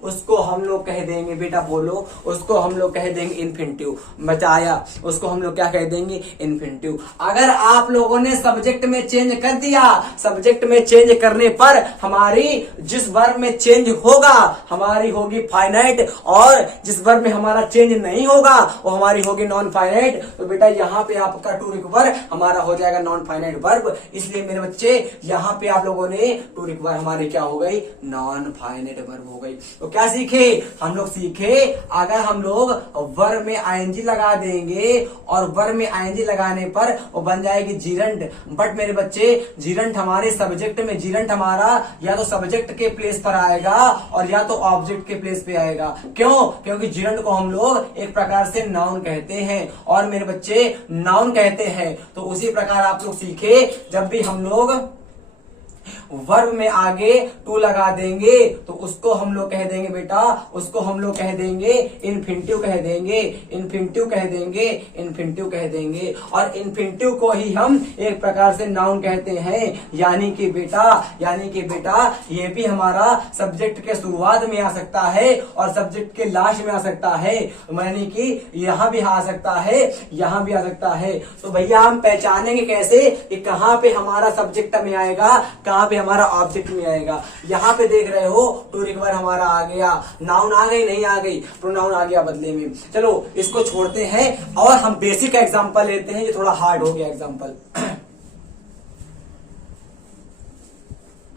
उसको हम लोग कह देंगे, बेटा बोलो, उसको हम लोग कह देंगे इन्फिनिटिव। बचा आया, उसको हम लोग क्या कह देंगे, इन्फिनिटिव। अगर आप लोगों ने सब्जेक्ट में चेंज कर दिया, सब्जेक्ट में चेंज करने पर हमारी जिस वर्ब में चेंज होगा हमारी होगी फाइनाइट, और जिस वर्ब में हमारा चेंज नहीं होगा वो हमारी होगी नॉन फाइनाइट। तो बेटा यहाँ पे आपका टू रिकवर हमारा हो जाएगा नॉन फाइनाइट वर्ब। इसलिए मेरे बच्चे यहाँ पे आप लोगों ने टू रिकवर हमारी क्या हो गई, नॉन फाइनाइट वर्ब हो गई। तो क्या सीखे हम लोग, सीखे अगर हम लोग वर्ब में आईएनजी लगा देंगे और वर्ब में आईएनजी लगाने पर वो बन जाएगी जीरंट। बट मेरे बच्चे जीरंट हमारे सब्जेक्ट में, जीरंट हमारा या तो सब्जेक्ट के प्लेस पर आएगा और या तो ऑब्जेक्ट के प्लेस पे आएगा। क्यों? क्योंकि जीरंट को हम लोग एक प्रकार से नाउन कहते हैं और मेरे बच्चे नाउन कहते हैं। तो उसी प्रकार आप लोग सीखे, जब भी हम लोग वर्ब में आगे टू लगा देंगे तो उसको हम लोग कह देंगे बेटा, उसको हम लोग कह देंगे इन्फिनिटिव कह देंगे, इन्फिनिटिव कह देंगे, इन्फिनिटिव कह देंगे। और इन्फिनिटिव को ही हम एक प्रकार से नाउन कहते हैं। यानी कि बेटा ये भी हमारा सब्जेक्ट के शुरुआत में आ सकता है और सब्जेक्ट के लास्ट में आ सकता है, यानी कि यहां भी आ सकता है, यहां भी आ सकता है। तो भैया हम पहचानेंगे कैसे कि कहां पे हमारा सब्जेक्ट में आएगा, कहां पे हमारा ऑब्जेक्ट में आएगा। यहाँ पे देख रहे हो टू रिकवर हमारा आ गया, नाउन आ गई, नहीं आ गई, प्रोनाउन आ गया बदले में। चलो इसको छोड़ते हैं और हम बेसिक एग्जांपल लेते हैं। ये थोड़ा हार्ड हो गया एग्जांपल।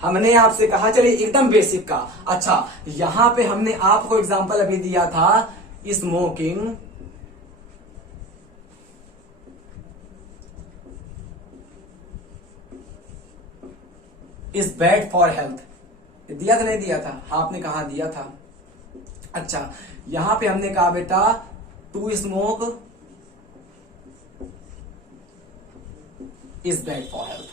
हमने आपसे कहा चलिए एकदम बेसिक का। अच्छा यहां पे हमने आपको एग्जांपल अभी दिया था smoking is bad for health. दिया था नहीं दिया था? आपने कहा दिया था। अच्छा यहां पे हमने कहा बेटा to smoke is bad for health.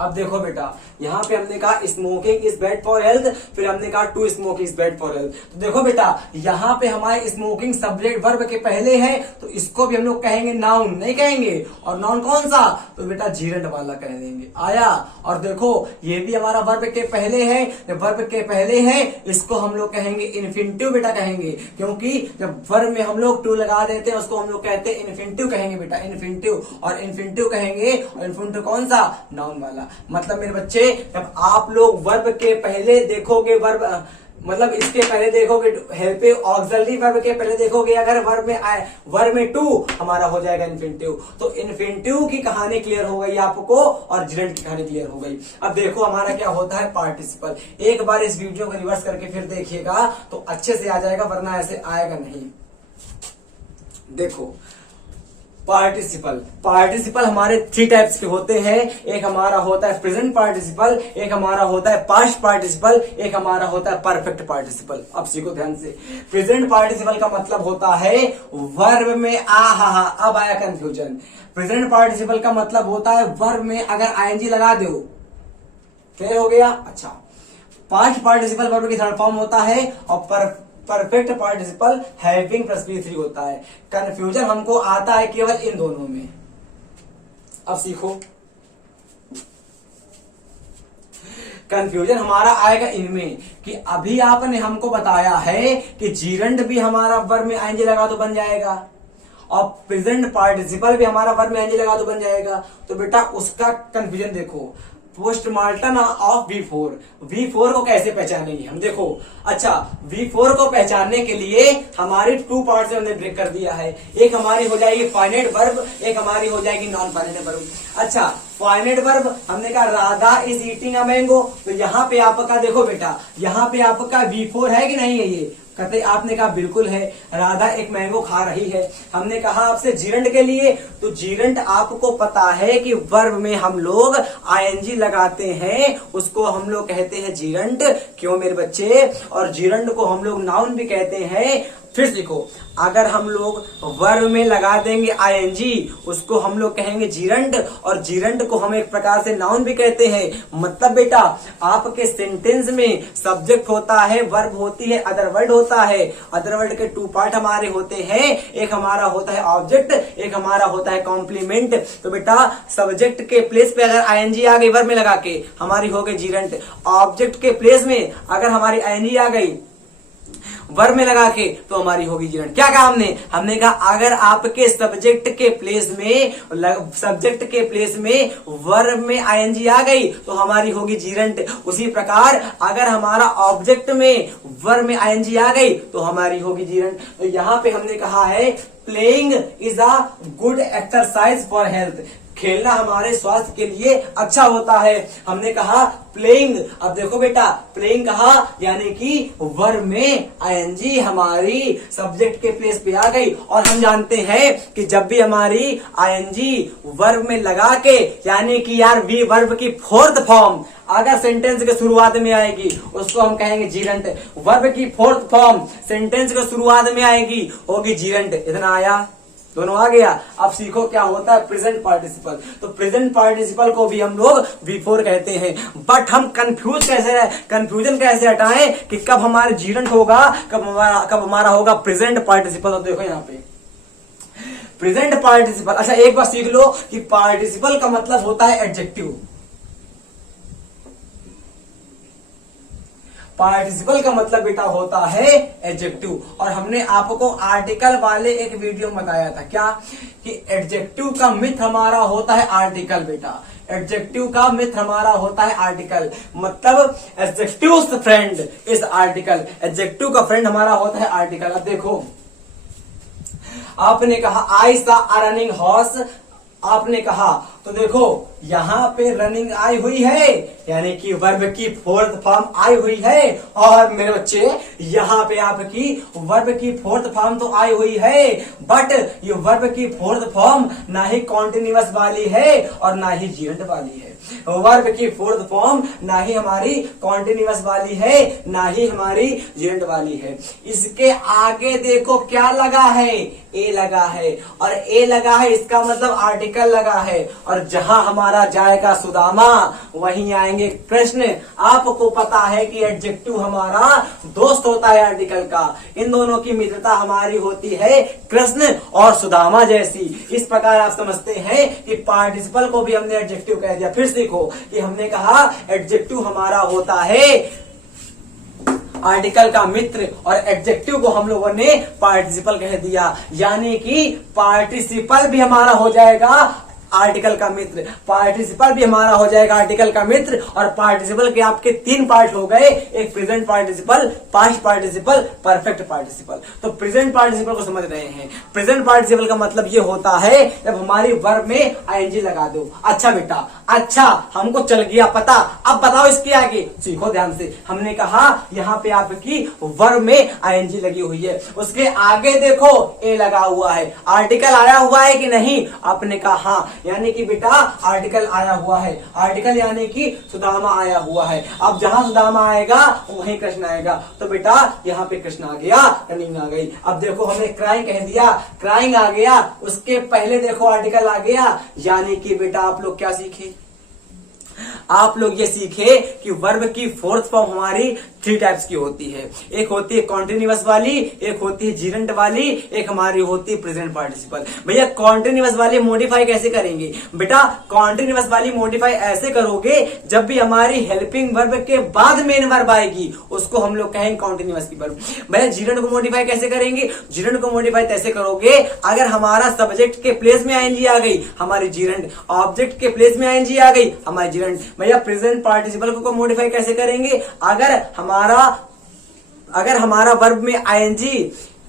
अब देखो बेटा यहाँ पे हमने कहा smoking is bad for health, फिर हमने कहा to smoke is bad for health. तो देखो बेटा यहाँ पे हमारे स्मोकिंग सब्जेक्ट वर्ब के पहले है तो इसको भी हम लोग कहेंगे नाउन, नहीं कहेंगे। और नाउन कौन सा? तो बेटा जीरंट वाला कह देंगे। आया? और देखो ये भी हमारा वर्ब के पहले है, जब वर्ब के पहले है इसको हम लोग कहेंगे इन्फिनिटिव बेटा कहेंगे, क्योंकि जब वर्ब में हम लोग टू लगा देते हैं उसको हम लोग कहते हैं इन्फिनिटिव कहेंगे बेटा, इन्फिनिटिव। और इन्फिनिटिव कहेंगे, और इन्फिनिटिव कौन सा? नाउन वाला। मतलब मेरे बच्चे जब आप लोग वर्ब के पहले देखोगे, वर्ब मतलब इसके पहले देखोगे हेल्प ऑक्सिलरी वर्ब के पहले देखोगे अगर वर्ब में आए, वर्ब में टू हमारा हो जाएगा इन्फिनिटिव। तो इन्फिनिटिव की कहानी क्लियर हो गई आपको और जीरंट की कहानी क्लियर हो गई। अब देखो हमारा क्या होता है पार्टिसिपल। एक बार इस वीडियो को रिवर्स करके फिर देखिएगा तो अच्छे से आ जाएगा, वरना ऐसे आएगा नहीं। देखो पार्टिसिपल। पार्टिसिपल हमारे 3 टाइप्स के होते हैं। एक हमारा होता है प्रेजेंट पार्टिसिपल, एक हमारा होता है पास्ट पार्टिसिपल, एक हमारा होता है परफेक्ट पार्टिसिपल। अब सीखो ध्यान से। प्रेजेंट पार्टिसिपल का मतलब होता है वर्ब में अब आया कंफ्यूजन। प्रेजेंट पार्टिसिपल का मतलब होता है वर्ब में अगर आईएनजी लगा दो। क्लियर हो गया? अच्छा। पास्ट पार्टिसिपल वर्ब की थर्ड फॉर्म होता है और perfect participle having plus V3 होता है। कंफ्यूजन हमको आता है केवल इन दोनों में। अब सीखो। कंफ्यूजन हमारा आएगा इनमें कि अभी आपने हमको बताया है कि जीरंड भी हमारा वर्ब में आईएनजी लगा तो बन जाएगा और प्रेजेंट पार्टिसिपल भी हमारा वर्ब में आईएनजी लगा तो बन जाएगा। तो बेटा उसका कंफ्यूजन देखो। पोस्टमार्टम ऑफ V4, V4 को कैसे पहचानेंगे हम? देखो अच्छा, V4 को पहचानने के लिए हमारी 2 पार्ट में हमने ब्रेक कर दिया है। एक हमारी हो जाएगी फाइनाइट वर्ब, एक हमारी हो जाएगी नॉन फाइनाइट वर्ब। अच्छा, फाइनाइट वर्ब हमने कहा Radha is eating a mango, तो यहाँ पे आपका देखो बेटा, यहाँ पे आपका V4 है कि नहीं है? ये कहते आपने कहा बिल्कुल है, राधा एक मैंगो खा रही है। हमने कहा आपसे जीरंड के लिए, तो जीरंड आपको पता है कि वर्ब में हम लोग आईएनजी लगाते हैं, उसको हम लोग कहते हैं जीरंड। क्यों मेरे बच्चे? और जीरंड को हम लोग नाउन भी कहते हैं। फिर देखो, अगर हम लोग वर्ब में लगा देंगे आईएनजी, उसको हम लोग कहेंगे जीरंड, और जीरंड को हम एक प्रकार से नाउन भी कहते हैं। मतलब बेटा आपके सेंटेंस में सब्जेक्ट होता है, वर्ब होती है, अदर वर्ड होता है। अदर वर्ड के 2 पार्ट हमारे होते हैं। एक हमारा होता है ऑब्जेक्ट, एक हमारा होता है कॉम्प्लीमेंट। तो बेटा सब्जेक्ट के प्लेस पे अगर आईएनजी आ गई वर्ब में लगा के, हमारी हो गई जीरंड। ऑब्जेक्ट के प्लेस में अगर हमारी आईएनजी आ गई वर्ब में लगा के, तो हमारी होगी जीरंड। क्या कहा हमने? हमने कहा अगर आपके सब्जेक्ट के प्लेस में वर्ब में आईएनजी आ गई तो हमारी होगी जीरंड। उसी प्रकार अगर हमारा ऑब्जेक्ट में वर्ब में आईएनजी आ गई तो हमारी होगी जीरंड। तो यहाँ पे हमने कहा है playing is a good exercise for health. खेलना हमारे स्वास्थ्य के लिए अच्छा होता है। हमने कहा प्लेइंग। अब देखो बेटा, प्लेइंग कहा यानी कि वर्ब में आईएनजी हमारी सब्जेक्ट के प्लेस पे आ गई। और हम जानते हैं कि जब भी हमारी आईएनजी वर्ब में लगा के, यानी कि यार वी वर्ब की 4th फॉर्म अगर सेंटेंस के शुरुआत में आएगी, उसको हम कहेंगे जीरंड। वर्ब की 4th फॉर्म सेंटेंस के शुरुआत में आएगी, होगी जीरंड। इतना आया? दोनों आ गया। अब सीखो क्या होता है प्रेजेंट पार्टिसिपल। तो प्रेजेंट पार्टिसिपल को भी हम लोग V4 कहते हैं। बट हम कंफ्यूजन कैसे हटाएं कि कब हमारे जीरंड होगा, कब हमारा होगा प्रेजेंट पार्टिसिपल। तो देखो यहाँ पे प्रेजेंट पार्टिसिपल। अच्छा एक बार सीख लो कि पार्टिसिपल का मतलब होता है एडजेक्टिव। पार्टिसिपल का मतलब बेटा होता है एडजेक्टिव। और हमने आपको आर्टिकल वाले एक वीडियो में बताया था क्या, कि एडजेक्टिव का मिथ हमारा होता है आर्टिकल। बेटा एडजेक्टिव का मिथ हमारा होता है आर्टिकल। मतलब adjective friend is article. Adjective का फ्रेंड हमारा होता है आर्टिकल। अब देखो, आपने कहा आई सा अ रनिंग हॉर्स, आपने कहा तो देखो यहाँ पे रनिंग आई हुई है, यानी कि वर्ब की 4th फॉर्म आई हुई है। और मेरे बच्चे यहाँ पे आपकी वर्ब की 4th फॉर्म तो आई हुई है, बट ये वर्ब की 4th फॉर्म ना ही कॉन्टिन्यूअस वाली है और ना ही जीरंड वाली है। वर्ब की 4th फॉर्म ना ही हमारी कॉन्टिन्यूअस वाली है, ना ही हमारी जीरंड वाली है। इसके आगे देखो क्या लगा है, ए लगा है। और ए लगा है इसका मतलब आर्टिकल लगा है। और जहां हमारा जाएगा सुदामा वहीं आएंगे प्रश्न। आपको पता है कि एडजेक्टिव हमारा दोस्त होता है आर्टिकल का। इन दोनों की मित्रता हमारी होती है कृष्ण और सुदामा जैसी। इस प्रकार आप समझते हैं कि पार्टिसिपल को भी हमने एडजेक्टिव कह दिया। फिर देखो कि हमने कहा एडजेक्टिव हमारा होता है आर्टिकल का मित्र, और एडजेक्टिव को हम लोगों ने पार्टिसिपल कह दिया। यानी कि पार्टिसिपल भी हमारा हो जाएगा आर्टिकल का मित्र, पार्टिसिपल भी हमारा हो जाएगा आर्टिकल का मित्र। और पार्टिसिपल के आपके 3 पार्ट हो गए, एक present participle, past participle, perfect participle. तो प्रेजेंट पार्टिसिपल को समझ रहे हैं। प्रेजेंट पार्टिसिपल का मतलब ये होता है जब हमारी वर्ब में आईएनजी लगा दो। अच्छा बेटा, अच्छा हमको चल गया पता, अब बताओ इसके आगे, सीखो ध्यान से। हमने कहा यहाँ पे आपकी वर्ब में आईएनजी लगी हुई है, उसके आगे देखो ए लगा हुआ है, आर्टिकल आया हुआ है कि नहीं? आपने कहा हाँ, यानी कि बेटा आर्टिकल आया हुआ है, आर्टिकल यानी कि सुदामा आया हुआ है। अब जहां सुदामा आएगा वहीं कृष्ण आएगा, तो बेटा यहाँ पे कृष्ण आ गया, रनिंग आ गई। अब देखो हमने क्राइंग कह दिया, क्राइंग आ गया, उसके पहले देखो आर्टिकल आ गया, यानी कि बेटा आप लोग क्या सीखे? आप लोग ये सीखे कि वर्ब की फोर्थ फॉर्म हमारी 3 टाइप्स की होती है। एक होती है कॉन्टिन्यूअस वाली, एक होती है जीरेंट वाली, एक हमारी होती है प्रेजेंट पार्टिसिपल। भैया कॉन्टिन्यूअस वाली मॉडिफाई कैसे करेंगे? बेटा कॉन्टिन्यूअस वाली मॉडिफाई ऐसे करोगे जब भी हमारी हेल्पिंग वर्ब के बाद मेन वर्ब आएगी उसको हम लोग कहेंगे कॉन्टिन्यूअस की वर्ब। भैया जीरेंट को मॉडिफाई कैसे करेंगे? जीरेंट को मॉडिफाई कैसे करोगे? अगर हमारा सब्जेक्ट के प्लेस में आईएनजी आ गई हमारी जीरेंट, ऑब्जेक्ट के प्लेस में आईएनजी आ गई हमारी जीरेंट। भैया प्रेजेंट पार्टिसिपल को मॉडिफाई कैसे करेंगे? अगर हमारा वर्ब में आईएनजी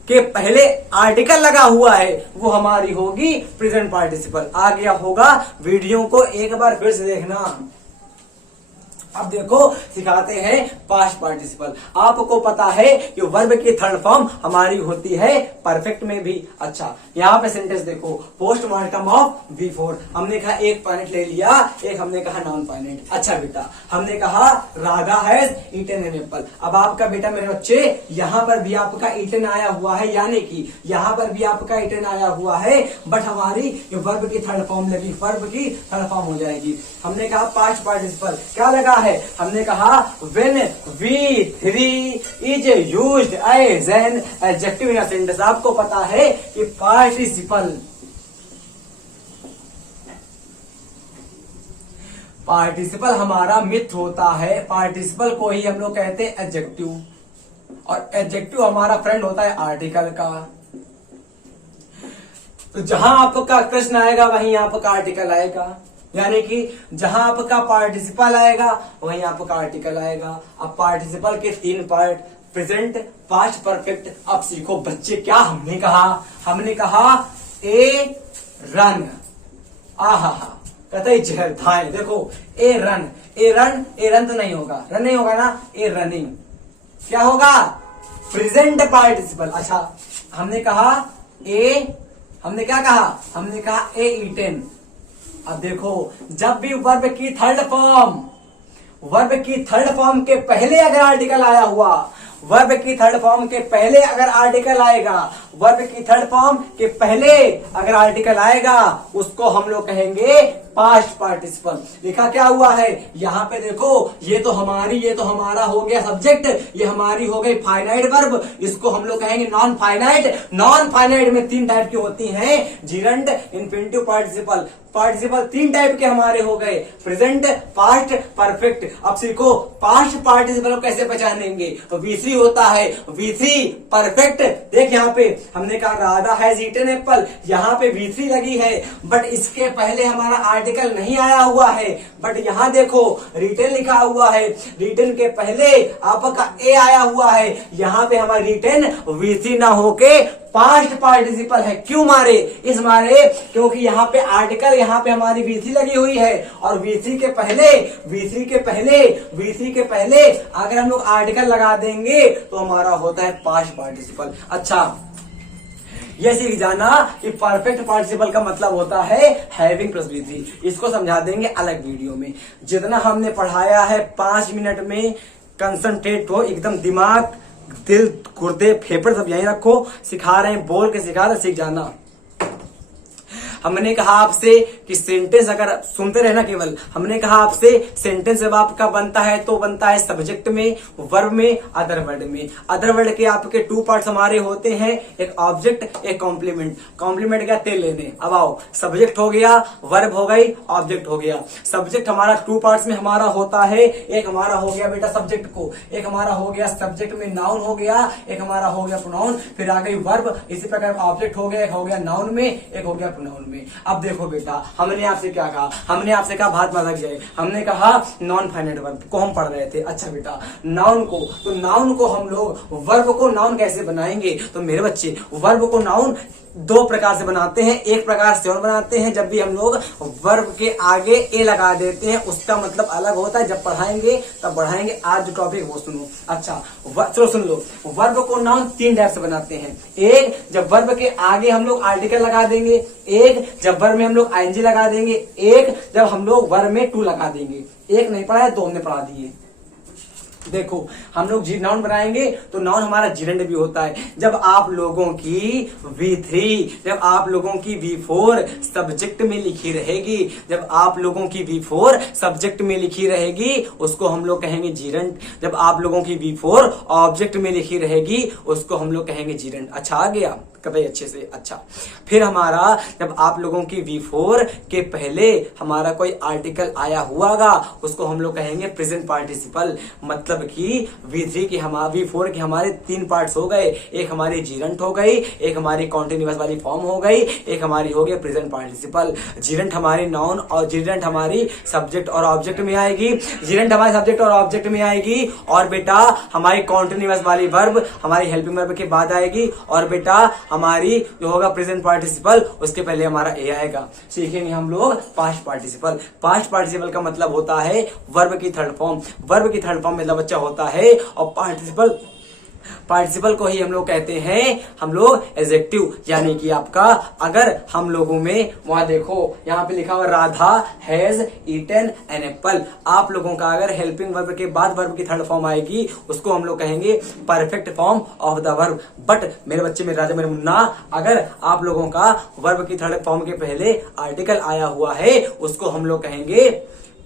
के पहले आर्टिकल लगा हुआ है वो हमारी होगी प्रेजेंट पार्टिसिपल। आ गया होगा? वीडियो को एक बार फिर से देखना। अब देखो सिखाते हैं पास्ट पार्टिसिपल। आपको पता है कि वर्ब की थर्ड फॉर्म हमारी होती है परफेक्ट में भी। अच्छा यहाँ पे सेंटेंस देखो, पोस्टमार्टम ऑफ V4। हमने कहा एक फाइनेट ले लिया, एक हमने कहा नॉन फाइनेट। अच्छा बेटा हमने कहा Radha has eaten an apple. अब आपका बेटा मेरे बच्चे यहाँ पर भी आपका ईटन आया हुआ है, यानी कि यहाँ पर भी आपका ईटन आया हुआ है, बट हमारी वर्ब की थर्ड फॉर्म लगी, वर्ब की थर्ड फॉर्म हो जाएगी। हमने कहा पास्ट पार्टिसिपल क्या लगा है? हमने कहा when V3 is used as an adjective in a sentence। आपको पता है कि पार्टिसिपल हमारा मित्र होता है, पार्टिसिपल को ही हम लोग कहते हैं एडजेक्टिव, और एडजेक्टिव हमारा फ्रेंड होता है आर्टिकल का। तो जहां आपका कृष्ण आएगा वहीं आपका आर्टिकल आएगा, यानी कि जहां आपका पार्टिसिपल आएगा वहीं आपका आर्टिकल आएगा। अब पार्टिसिपल के 3 पार्ट, प्रेजेंट, पास्ट, परफेक्ट। अब सीखो बच्चे क्या हमने कहा ए रन, आहा कतई जहरधाएं। देखो ए रन, ए रन तो नहीं होगा, रन नहीं होगा ना, ए रनिंग क्या होगा? Present participle. अच्छा हमने कहा हमने क्या कहा? हमने कहा ए ईटेन। अब देखो जब भी वर्ब की थर्ड फॉर्म के पहले अगर आर्टिकल आया हुआ, वर्ब की थर्ड फॉर्म के पहले अगर आर्टिकल आएगा, वर्ब की थर्ड फॉर्म के पहले अगर आर्टिकल आएगा उसको हम लोग कहेंगे पास्ट पार्टिसिपल। देखा क्या हुआ है? यहाँ पे देखो ये तो हमारा हो गया सब्जेक्ट, ये हमारी हो गई फाइनाइट वर्ब, इसको हम लोग कहेंगे नॉन फाइनाइट। नॉन फाइनाइट में 3 टाइप की होती हैं, जीरंट, इन्फिनिटिव पार्टिसिपल। पार्टिसिपल 3 टाइप के हमारे हो गए, प्रेजेंट, पास्ट, परफेक्ट। अब सीखो पास्ट पार्टिसिपल को कैसे पहचानेंगे? तो V3 होता है, V3 परफेक्ट। देख यहाँ पे हमने कहा राधा हैज ईटन एप्पल, यहाँ पे V3 लगी है, बट इसके पहले हमारा आर्टिकल नहीं आया हुआ है, बट यहाँ देखो रिटन लिखा हुआ है, रिटन के पहले आपका ए आया हुआ है, यहाँ पे हमारा रिटन V3 ना होके पास्ट पार्टिसिपल है। क्यों मारे? इस मारे क्योंकि यहाँ पे आर्टिकल, यहाँ पे हमारी V3 लगी हुई है, और V3 के पहले अगर हम लोग आर्टिकल लगा देंगे तो हमारा होता है पास्ट पार्टिसिपल। अच्छा ये सीख जाना कि परफेक्ट पार्टिसिपल का मतलब होता है हैविंग प्लस V3। इसको समझा देंगे अलग वीडियो में। जितना हमने पढ़ाया है 5 मिनट में कंसंट्रेट हो, एकदम दिमाग, दिल, गुर्दे, फेफड़े सब यहीं रखो। सिखा रहे हैं, बोल के सिखा रहे, सीख जाना। हमने कहा आपसे कि सेंटेंस अगर सुनते रहना केवल, हमने कहा आपसे सेंटेंस जब आपका बनता है तो बनता है सब्जेक्ट में, वर्ब में, अदर वर्ड में। अदर वर्ड के आपके 2 पार्ट्स हमारे होते हैं, एक ऑब्जेक्ट, एक कॉम्प्लीमेंट। कॉम्प्लीमेंट क्या? तेल लेने। अब आओ, सब्जेक्ट हो गया, वर्ब हो गई, ऑब्जेक्ट हो गया। सब्जेक्ट हमारा 2 पार्ट्स में हमारा होता है, एक हमारा हो गया बेटा सब्जेक्ट को, एक हमारा हो गया सब्जेक्ट में नाउन हो गया, एक हमारा हो गया प्रोनाउन, फिर आ गई वर्ब। इसी प्रकार ऑब्जेक्ट हो गया, एक हो गया नाउन में, एक हो गया प्रोनाउन में। अब देखो बेटा हमने आपसे क्या कहा, हमने आपसे कहा भात माता जाए, हमने कहा नॉन फाइनाइट वर्ब को हम पढ़ रहे थे। अच्छा बेटा नाउन को, तो नाउन को हम लोग वर्ब को नाउन कैसे बनाएंगे, तो मेरे बच्चे वर्ब को नाउन दो प्रकार से बनाते हैं। एक प्रकार से और बनाते हैं जब भी हम लोग वर्ब के आगे ए लगा देते हैं, उसका मतलब अलग होता है, जब पढ़ाएंगे तब बढ़ाएंगे। आज जो टॉपिक वो सुनो। अच्छा चलो सुन लो, वर्ब को नाउन तीन टाइप से बनाते हैं। एक जब वर्ब के आगे हम लोग आर्टिकल लगा देंगे, एक जब वर्ब में हम लोग आईएनजी लगा देंगे, एक जब हम लोग वर्ब में टू लगा देंगे। एक नहीं पढ़ा है, दो हमने पढ़ा दिए। देखो हम लोग जी नाउन बनाएंगे तो नाउन हमारा जीरेंड भी होता है। जब आप लोगों की V3, जब आप लोगों की V4 सब्जेक्ट में लिखी रहेगी, जब आप लोगों की V4 सब्जेक्ट में लिखी रहेगी उसको हम लोग कहेंगे जीरेंड। जब आप लोगों की V4 ऑब्जेक्ट में लिखी रहेगी उसको हम लोग कहेंगे जीरेंड। अच्छा आ गया कभी अच्छे से। अच्छा फिर हमारा जब आप लोगों की V4 के पहले हमारा कोई आर्टिकल आया हुआगा उसको हम लोग कहेंगे प्रेजेंट पार्टिसिपल। मतलब कि V4 के हमारे तीन पार्ट्स हो गए, एक हमारी जीरेंट हो गई, एक हमारी कॉन्टिन्यूअस वाली फॉर्म हो गई, एक हमारी हो गई प्रेजेंट पार्टिसिपल। जीरेंट हमारी नाउन और जीरेंट हमारी सब्जेक्ट और ऑब्जेक्ट में आएगी, जीरेंट हमारे सब्जेक्ट और ऑब्जेक्ट में आएगी। और बेटा हमारी कॉन्टिन्यूअस वाली वर्ब हमारी हेल्पिंग वर्ब के बाद आएगी। और बेटा हमारी जो होगा प्रेजेंट पार्टिसिपल उसके पहले हमारा ए आएगा। सीखेंगे हम लोग पास्ट पार्टिसिपल। पास्ट पार्टिसिपल का मतलब होता है वर्ब की थर्ड फॉर्म। वर्ब की थर्ड फॉर्म मतलब बच्चा होता है, और पार्टिसिपल को ही हम लोग कहते हैं हम लोग एडजेक्टिव। यानी कि आपका अगर हम लोगों में वहां देखो यहाँ पे लिखा हुआ Radha has eaten an apple. आप लोगों का अगर हेल्पिंग वर्ब के बाद वर्ब की थर्ड फॉर्म आएगी उसको हम लोग कहेंगे perfect form of the verb. But मेरे बच्चे, मेरे राजा, मेरे मुन्ना, अगर आप लोगों का वर्ब की थर्ड फॉर्म के पहले आर्टिकल आया हुआ है उसको हम लोग कहेंगे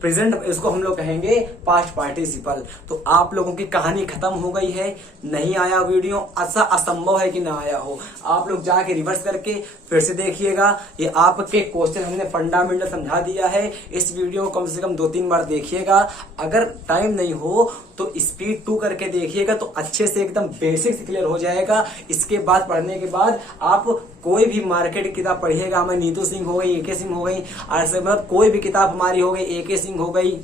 प्रेजेंट, इसको हम लोग कहेंगे पास्ट पार्टिसिपल। तो आप लोगों की कहानी खत्म हो गई है। नहीं आया वीडियो, ऐसा असंभव है कि ना आया हो। आप लोग जाके रिवर्स करके फिर से देखिएगा। ये आपके क्वेश्चन हमने फंडामेंटल समझा दिया है। इस वीडियो को कम से कम 2-3 बार देखिएगा। अगर टाइम नहीं हो तो स्पीड 2 करके देखिएगा तो अच्छे से एकदम बेसिक्स क्लियर हो जाएगा। इसके बाद पढ़ने के बाद आप कोई भी मार्केट की किताब पढ़िएगा, हमें नीतू सिंह हो गई, एके सिंह हो गई, मतलब कोई भी किताब हमारी हो गई, एके सिंह हो गई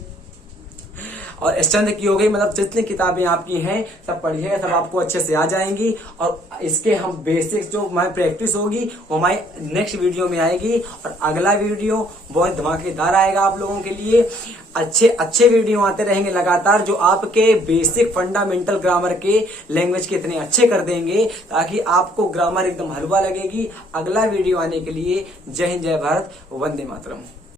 और एसचंद की हो गई, मतलब जितनी किताबें आपकी हैं सब पढ़िएगा, सब आपको अच्छे से आ जाएंगी। और इसके हम बेसिक्स जो हमारी प्रैक्टिस होगी वो हमारी नेक्स्ट वीडियो में आएगी। और अगला वीडियो बहुत धमाकेदार आएगा आप लोगों के लिए। अच्छे वीडियो आते रहेंगे लगातार जो आपके बेसिक फंडामेंटल ग्रामर के लैंग्वेज के इतने अच्छे कर देंगे ताकि आपको ग्रामर एकदम हलवा लगेगी। अगला वीडियो आने के लिए जय हिंद, जय भारत, वंदे मातरम।